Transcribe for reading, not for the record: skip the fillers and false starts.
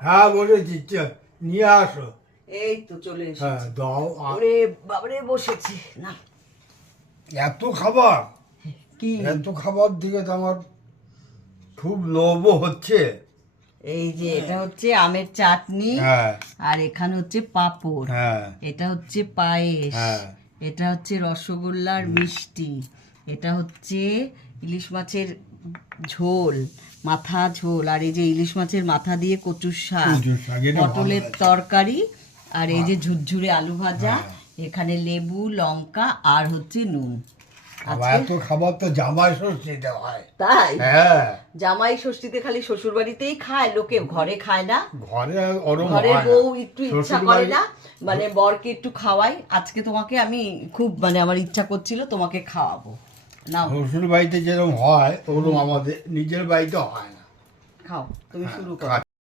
হ্যাঁ বলেছি, নিয়ে আসো। এই তো চলে হ্যাঁ এসেছি। দাও। ওরে বাবারে বসেছি না। এত খাবার, কি এত খাবার দিকে তো আমার খুব লোভ হচ্ছে। এই যে এটা হচ্ছে আমের চাটনি, হ্যাঁ আর এখানে হচ্ছে পাঁপড়, হ্যাঁ এটা হচ্ছে পায়েস, হ্যাঁ। এটা হচ্ছে রসগোল্লার মিষ্টি, এটা হচ্ছে ইলিশ মাছের ঝোল, মাথা ঝোল, আর এই যে ইলিশ মাছের মাথা দিয়ে কচুর শাক, কচুর শাক, এটা ভালো পটলের লাগে। তরকারি, আর এই যে ঝুরঝুরে আলু ভাজা, হ্যাঁ। এখানে লেবু লঙ্কা আর হচ্ছে নুন। আবার এত খাবার তো জামাই ষষ্ঠীতে হয়। তাই হ্যাঁ, জামাই ষষ্ঠীতে খালি শ্বশুর বাড়িতেই খায় লোকে, ঘরে খায় না। ঘরে ওরম ঘরের হয় না। বউ একটু ইচ্ছা শ্বশুর করে বাড়ি- না, মানে বরকে একটু খাওয়াই। আজকে তোমাকে আমি খুব, মানে আমার ইচ্ছা করছিল তোমাকে খাওয়াবো। নাও শ্বশুর বাড়িতে যেরকম হয় ওরকম আমাদের নিজের বাড়িতে হয় না। খাও, তুমি শুরু করো। খা-